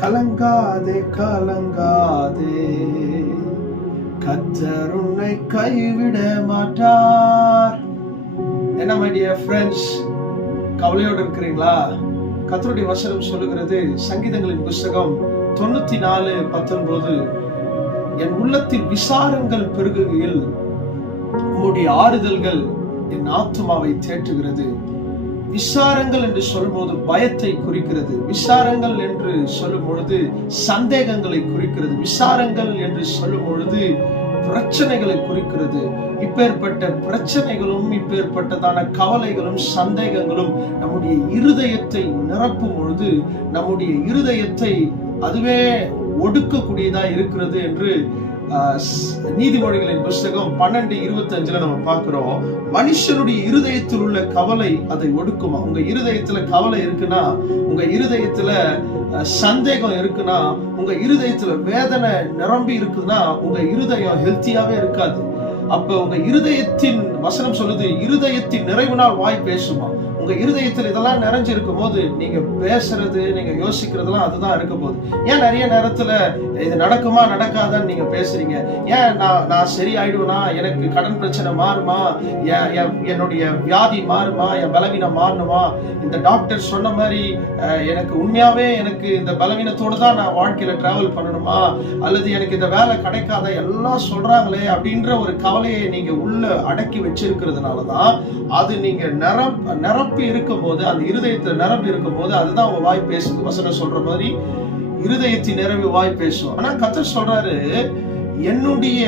கலங்காதே கலங்காதே, கர்த்தர் உன்னை கைவிட மாட்டார். என்ன my dear friends, கவலையோடு இருக்கிறீங்களா? கர்த்தருடைய வசனம் சொல்லுகிறது, சங்கீதங்களின் புஸ்தகம் 94:19, என் உள்ளத்தில் விசாரங்கள் பெருகுகையில் உம்முடைய ஆறுதல்கள் என் ஆத்துமாவை தேற்றுகிறது. விசாரங்கள் என்று சொல்லும்போது பயத்தை குறிக்கிறது. விசாரங்கள் என்று சொல்லும் பொழுது சந்தேகங்களை குறிக்கிறது. விசாரங்கள் என்று சொல்லும் பொழுது பிரச்சனைகளை குறிக்கிறது. இப்பேற்பட்ட பிரச்சனைகளும் இப்பேற்பட்டதான கவலைகளும் சந்தேகங்களும் நம்முடைய இருதயத்தை நிரப்பும் பொழுது நம்முடைய இருதயத்தை அதுவே ஒடுக்கக்கூடியதா இருக்கிறது என்று நீதிமொழிகளின் புஸ்தகம் 12:25 நம்ம பார்க்கிறோம். மனுஷனுடைய இருதயத்தில் உள்ள கவலை அதை ஒடுக்குமா? உங்க இருதயத்துல கவலை இருக்குன்னா, உங்க இருதயத்துல சந்தேகம் இருக்குன்னா, உங்க இருதயத்துல வேதனை நிரம்பி இருக்குதுன்னா, உங்க இருதயம் ஹெல்த்தியாவே இருக்காது. அப்ப உங்க இருதயத்தின் வசனம் சொல்லுது, இருதயத்தின் நிறைவினால் வாய் பேசுமா. உங்க இருதயத்தில் இதெல்லாம் நிறைஞ்சிருக்கும் போது நீங்க பேசுறது, நீங்க யோசிக்கிறதுலாம் அதுதான் இருக்க போகுது. ஏன் நிறைய நேரத்துல இது நடக்குமா நடக்காதான்னு நீங்க பேசுறீங்க? ஏன் நான் சரி ஆயிடுவேனா? எனக்கு கடன் பிரச்சனை மாறுமா? என்னுடைய வியாதி மாறுமா? என் பலவீனம் மாறணுமா? இந்த டாக்டர் சொன்ன மாதிரி எனக்கு உண்மையாவே எனக்கு இந்த பலவீனத்தோடு தான் நான் வாழ்க்கையில டிராவல் பண்ணணுமா? அல்லது எனக்கு இந்த வேலை கிடைக்காத எல்லாம் சொல்றாங்களே அப்படின்ற ஒரு கவலையை நீங்க உள்ள அடக்கி வச்சிருக்கிறதுனாலதான் அது நீங்க நிரப்பி இருக்கும் போது, அந்த இருதயத்துல நிரம்பி இருக்கும் போது அதுதான் உங்க வாய் பேசுது. வசனம் சொல்ற மாதிரி இருதயத்தின் நிரம்பி வாய் பேசும். ஆனா கர்த்தர் சொல்றாரு, என்னுடைய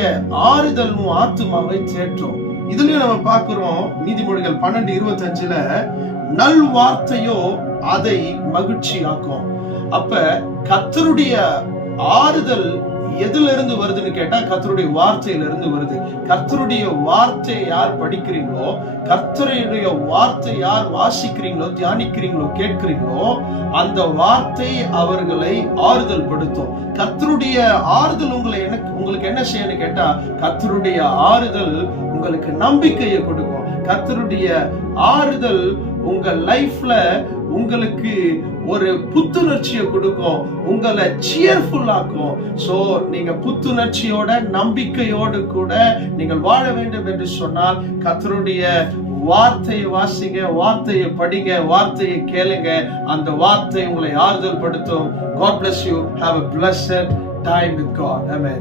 ஆறுதல் உன் ஆத்துமாவை தேற்றும். இதுலயும் நம்ம பார்க்கிறோம், நீதிமொழிகள் 12:25, நல் வார்த்தையோ அதை மகிழ்ச்சி ஆக்கும். அப்ப கர்த்தருடைய ஆறுதல் எதுல இருந்து வருதுன்னு கேட்டா கர்த்தருடைய வார்த்தையில இருந்து வருது. கர்த்தருடைய வார்த்தையை யார் படிக்கிறீங்களோ, கர்த்தருடைய வார்த்தை யார் வாசிக்கிறீங்களோ, தியானிக்கிறீங்களோ, கேட்கிறீங்களோ, அந்த வார்த்தை அவர்களை ஆறுதல் படுத்தும். கர்த்தருடைய ஆறுதல் உங்களுக்கு என்ன செய்யணும் கேட்டா, கர்த்தருடைய ஆறுதல் உங்களுக்கு நம்பிக்கையை கொடுக்கும். கர்த்தருடைய ஆறுதல் உங்க லைஃப்ல உங்களுக்கு ஒரு புத்துணர்ச்சியை கொடுக்கும், உங்களை சியர்ஃபுல் ஆக்கும். சோ நீங்க புத்துணர்ச்சியோட நம்பிக்கையோடு கூட நீங்கள் வாழ வேண்டும் என்று சொன்னால் கர்த்தருடைய வார்த்தையை வாசிங்க, வார்த்தையை படிங்க, வார்த்தையை கேளுங்க. அந்த வார்த்தை உங்களை ஆறுதல் படுத்தும். God bless you. Have a blessed time with God. Amen.